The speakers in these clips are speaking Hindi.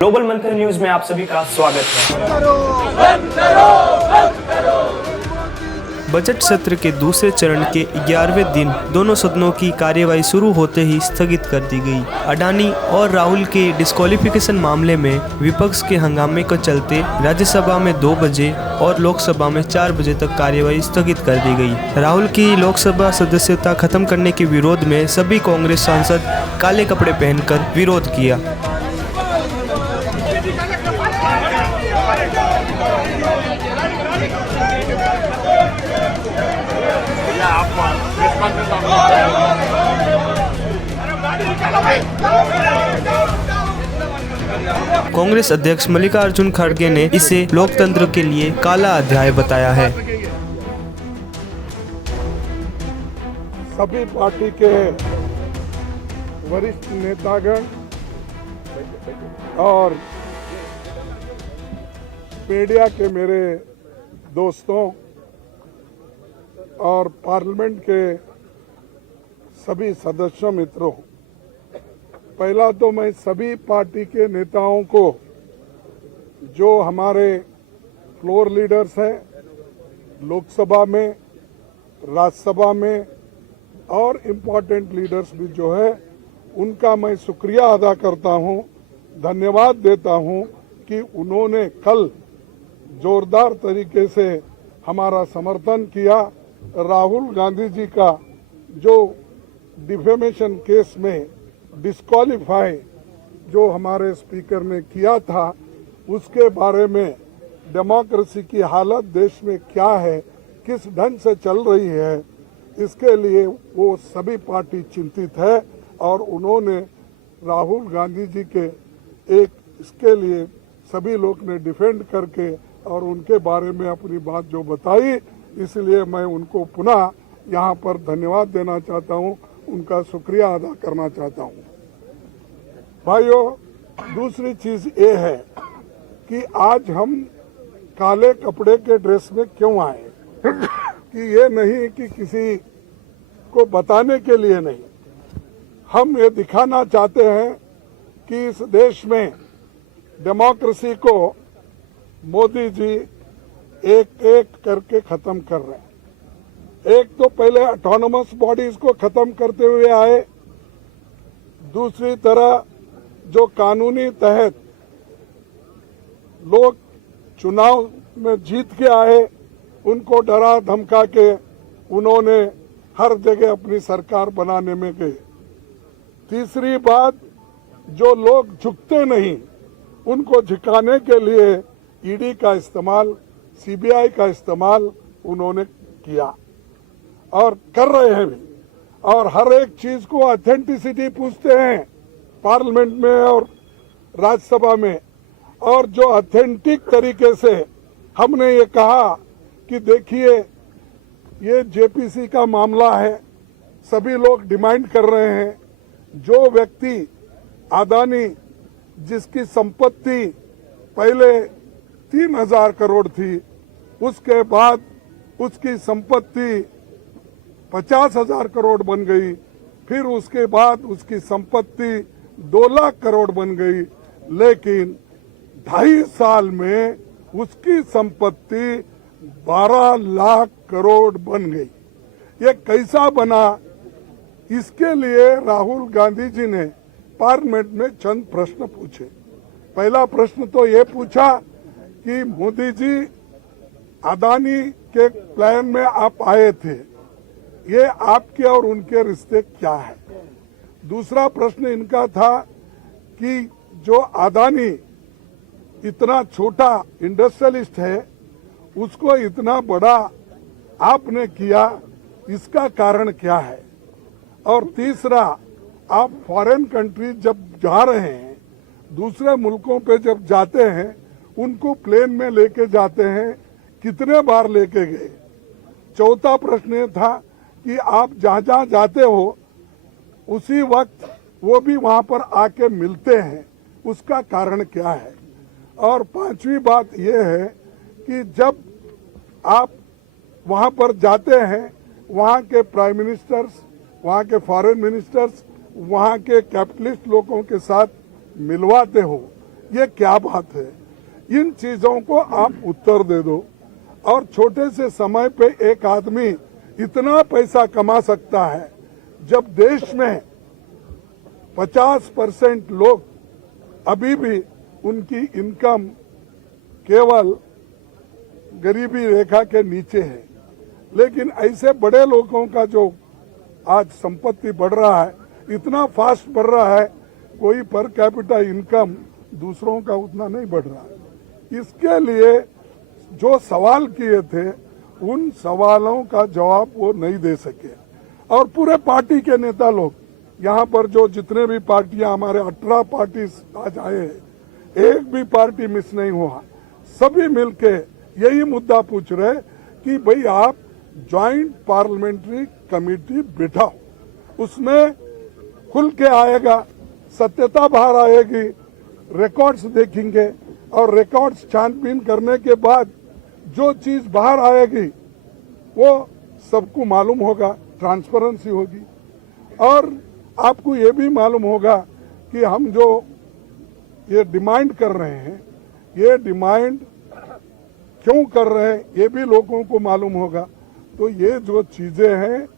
ग्लोबल मंथन न्यूज में आप सभी का स्वागत है। बजट सत्र के दूसरे चरण के 11वें दिन दोनों सदनों की कार्यवाही शुरू होते ही स्थगित कर दी गई। अडानी और राहुल के डिस्क्वालिफिकेशन मामले में विपक्ष के हंगामे के चलते राज्यसभा में 2 बजे और लोकसभा में 4 बजे तक कार्यवाही स्थगित कर दी गई। राहुल की लोकसभा सदस्यता खत्म करने के विरोध में सभी कांग्रेस सांसद काले कपड़े पहनकर विरोध किया। कांग्रेस अध्यक्ष मल्लिकार्जुन खड़गे ने इसे लोकतंत्र के लिए काला अध्याय बताया है। सभी पार्टी के वरिष्ठ नेतागण और मीडिया के मेरे दोस्तों और पार्लियामेंट के सभी सदस्यों मित्रों, पहला तो मैं सभी पार्टी के नेताओं को, जो हमारे फ्लोर लीडर्स हैं लोकसभा में, राज्यसभा में और इम्पोर्टेंट लीडर्स भी जो है, उनका मैं शुक्रिया अदा करता हूं, धन्यवाद देता हूं कि उन्होंने कल जोरदार तरीके से हमारा समर्थन किया। राहुल गांधी जी का जो डिफेमेशन केस में डिस्क्वालीफाई जो हमारे स्पीकर ने किया था, उसके बारे में डेमोक्रेसी की हालत देश में क्या है, किस ढंग से चल रही है, इसके लिए वो सभी पार्टी चिंतित है और उन्होंने राहुल गांधी जी के इसके लिए सभी लोग ने डिफेंड करके और उनके बारे में अपनी बात जो बताई, इसलिए मैं उनको पुनः यहाँ पर धन्यवाद देना चाहता हूँ, उनका शुक्रिया अदा करना चाहता हूँ। भाइयों, दूसरी चीज ये है कि आज हम काले कपड़े के ड्रेस में क्यों आए कि ये नहीं कि किसी को बताने के लिए नहीं, हम ये दिखाना चाहते हैं कि इस देश में डेमोक्रेसी को मोदी जी एक एक करके खत्म कर रहे हैं। एक तो पहले ऑटोनोमस बॉडीज को खत्म करते हुए आए, दूसरी तरह जो कानूनी तहत लोग चुनाव में जीत के आए, उनको डरा धमका के उन्होंने हर जगह अपनी सरकार बनाने में गए। तीसरी बात, जो लोग झुकते नहीं उनको झुकाने के लिए ईडी का इस्तेमाल, सीबीआई का इस्तेमाल उन्होंने किया और कर रहे हैं भी, और हर एक चीज को ऑथेंटिसिटी पूछते हैं पार्लियामेंट में और राज्यसभा में। और जो ऑथेंटिक तरीके से हमने ये कहा कि देखिए ये जेपीसी का मामला है, सभी लोग डिमांड कर रहे हैं, जो व्यक्ति अडानी जिसकी संपत्ति पहले 3000 करोड़ थी, उसके बाद उसकी संपत्ति 50,000 करोड़ बन गई, फिर उसके बाद उसकी संपत्ति 2 लाख करोड़ बन गई, लेकिन 2.5 साल में उसकी संपत्ति 12 लाख करोड़ बन गई। ये कैसा बना, इसके लिए राहुल गांधी जी ने पार्लियामेंट में चंद प्रश्न पूछे। पहला प्रश्न तो ये पूछा कि मोदी जी अडानी के प्लान में आप आए थे, ये आपके और उनके रिश्ते क्या है। दूसरा प्रश्न इनका था कि जो अडानी इतना छोटा इंडस्ट्रियलिस्ट है, उसको इतना बड़ा आपने किया, इसका कारण क्या है। और तीसरा, आप फॉरेन कंट्री जब जा रहे हैं, दूसरे मुल्कों पे जब जाते हैं, उनको प्लेन में लेके जाते हैं, कितने बार लेके गए। चौथा प्रश्न ये था कि आप जहां जहां जाते हो उसी वक्त वो भी वहां पर आके मिलते हैं, उसका कारण क्या है। और पांचवी बात यह है कि जब आप वहां पर जाते हैं, वहां के प्राइम मिनिस्टर्स, वहां के फॉरेन मिनिस्टर्स, वहां के कैपिटलिस्ट लोगों के साथ मिलवाते हो, ये क्या बात है? इन चीजों को आप उत्तर दे दो। और छोटे से समय पे एक आदमी इतना पैसा कमा सकता है जब देश में 50% लोग अभी भी उनकी इनकम केवल गरीबी रेखा के नीचे है। लेकिन ऐसे बड़े लोगों का जो आज संपत्ति बढ़ रहा है, इतना फास्ट बढ़ रहा है, कोई पर कैपिटा इनकम दूसरों का उतना नहीं बढ़ रहा है। इसके लिए जो सवाल किए थे उन सवालों का जवाब वो नहीं दे सके। और पूरे पार्टी के नेता लोग यहाँ पर जो जितने भी पार्टियां, हमारे 18 पार्टी आज आए हैं, एक भी पार्टी मिस नहीं हुआ। सभी मिलके यही मुद्दा पूछ रहे कि भाई आप ज्वाइंट पार्लियामेंट्री कमेटी बिठाओ, उसमें खुल के आएगा, सत्यता बाहर आएगी, रिकॉर्ड्स देखेंगे और रिकॉर्ड्स छानबीन करने के बाद जो चीज बाहर आएगी वो सबको मालूम होगा, ट्रांसपेरेंसी होगी। और आपको ये भी मालूम होगा कि हम जो ये डिमांड कर रहे हैं, ये डिमांड क्यों कर रहे हैं, ये भी लोगों को मालूम होगा। तो ये जो चीजें हैं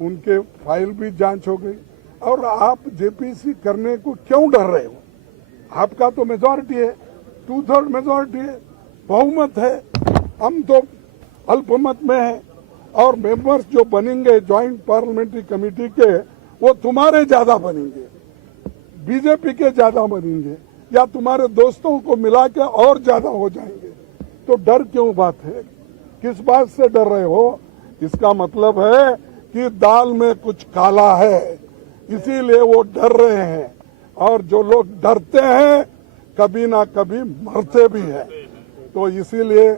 उनके फाइल भी जांच हो गई। और आप जेपीसी करने को क्यों डर रहे हो? आपका तो मेजॉरिटी है, 2/3 मेजॉरिटी है, बहुमत है। हम तो अल्पमत में है और मेंबर्स जो बनेंगे ज्वाइंट पार्लियामेंट्री कमेटी के, वो तुम्हारे ज्यादा बनेंगे, बीजेपी के ज्यादा बनेंगे, या तुम्हारे दोस्तों को मिला के और ज्यादा हो जाएंगे। तो डर क्यों बात है? किस बात से डर रहे हो? इसका मतलब है कि दाल में कुछ काला है, इसीलिए वो डर रहे हैं। और जो लोग डरते हैं कभी ना कभी मरते भी हैं। तो इसीलिए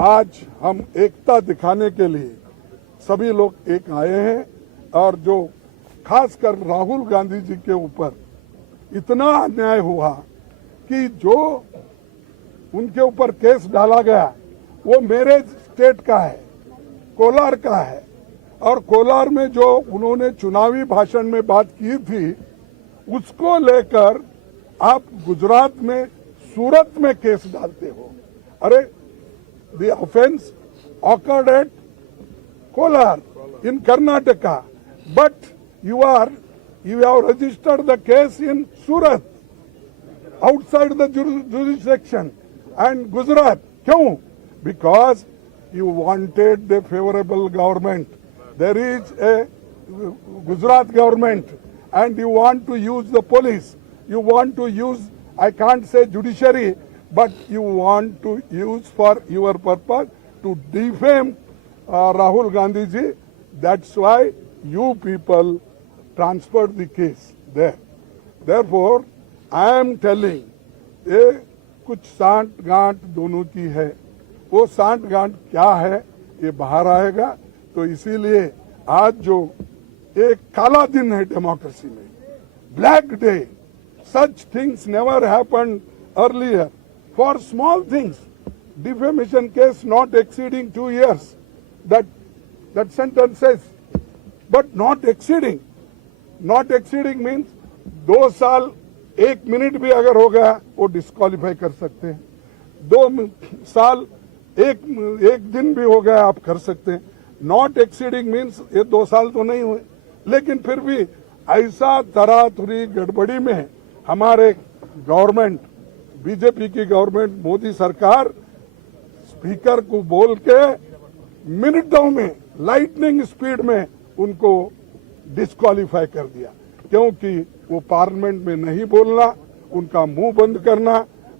आज हम एकता दिखाने के लिए सभी लोग एक आए हैं। और जो खासकर राहुल गांधी जी के ऊपर इतना अन्याय हुआ कि जो उनके ऊपर केस डाला गया वो मेरे स्टेट का है, कोलार का है। और कोलार में जो उन्होंने चुनावी भाषण में बात की थी, उसको लेकर आप गुजरात में, सूरत में केस डालते हो। अरे the offence occurred at Kolar in Karnataka, but you have registered the case in Surat, outside the jurisdiction, and Gujarat. क्यों? Because you wanted the favorable government. There is a Gujarat government and you want to use the police. You want to use, I can't say judiciary, but you want to use for your purpose to defame Rahul Gandhi ji. That's why you people transferred the case there. Therefore, I am telling, ये कुछ सांठ गांठ दोनों की है। वो सांठ गांठ क्या है ये बाहर आएगा। तो इसीलिए आज जो एक काला दिन है डेमोक्रेसी में, black day, such things never happened earlier. For small things, defamation case not exceeding 2 years, that sentence says, but not exceeding. Not exceeding means 2 साल 1 मिनट भी अगर हो गया वो डिस्क्वालीफाई कर सकते हैं। 2 साल 1 दिन भी हो गया आप कर सकते हैं। नॉट एक्सीडिंग मीन्स ये 2 साल तो नहीं हुए, लेकिन फिर भी ऐसा तरातुरी गड़बड़ी में हमारे गवर्नमेंट, बीजेपी की गवर्नमेंट, मोदी सरकार स्पीकर को बोल के मिनटों में, लाइटनिंग स्पीड में उनको डिस्क्वालीफाई कर दिया। क्योंकि वो पार्लियामेंट में नहीं बोलना, उनका मुंह बंद करना,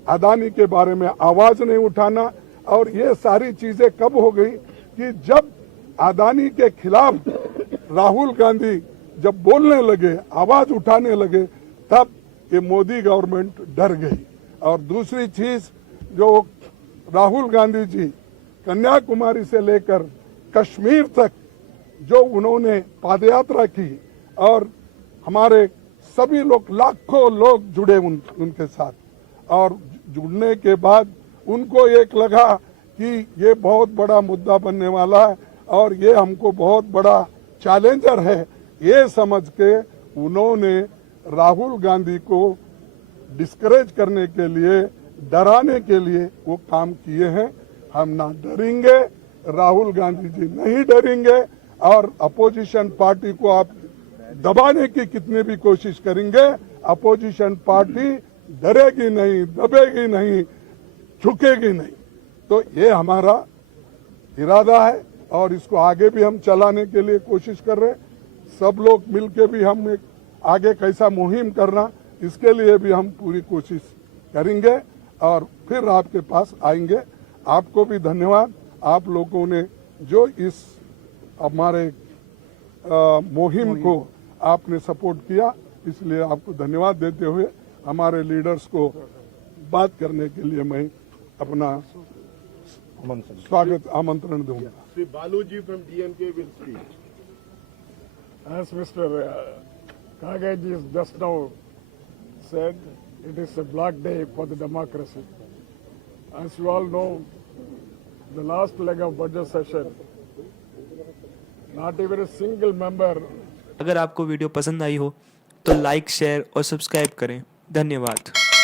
अदानी के बारे में आवाज नहीं उठाना। और ये सारी चीजें कब हो गई कि जब अदानी के खिलाफ राहुल गांधी जब बोलने लगे, आवाज उठाने लगे, तब ये मोदी गवर्नमेंट डर गई। और दूसरी चीज, जो राहुल गांधी जी कन्याकुमारी से लेकर कश्मीर तक जो उन्होंने पादयात्रा की, और हमारे सभी लोग, लाखों लोग जुड़े उनके साथ, और जुड़ने के बाद उनको एक लगा कि ये बहुत बड़ा मुद्दा बनने वाला है और ये हमको बहुत बड़ा चैलेंजर है। ये समझ के उन्होंने राहुल गांधी को डिस्करेज करने के लिए, डराने के लिए वो काम किए हैं। हम ना डरेंगे, राहुल गांधी जी नहीं डरेंगे, और अपोजिशन पार्टी को आप दबाने की कितनी भी कोशिश करेंगे, अपोजिशन पार्टी डरेगी नहीं, दबेगी नहीं, झुकेगी नहीं। तो ये हमारा इरादा है और इसको आगे भी हम चलाने के लिए कोशिश कर रहे हैं। सब लोग मिलके भी हम एक आगे कैसा मुहिम करना, इसके लिए भी हम पूरी कोशिश करेंगे और फिर आपके पास आएंगे। आपको भी धन्यवाद, आप लोगों ने जो इस हमारे मुहिम को आपने सपोर्ट किया, इसलिए आपको धन्यवाद देते हुए हमारे लीडर्स को बात करने के लिए मैं अपना स्वागत आमंत्रण दूंगा। Sri Baluji from DMK will speak. As Mr. Kagaj is just now said, it is a black day for the democracy. As you all know, the last leg of budget session, not even a single member. अगर आपको वीडियो पसंद आई हो तो लाइक, शेयर और सब्सक्राइब करें। धन्यवाद।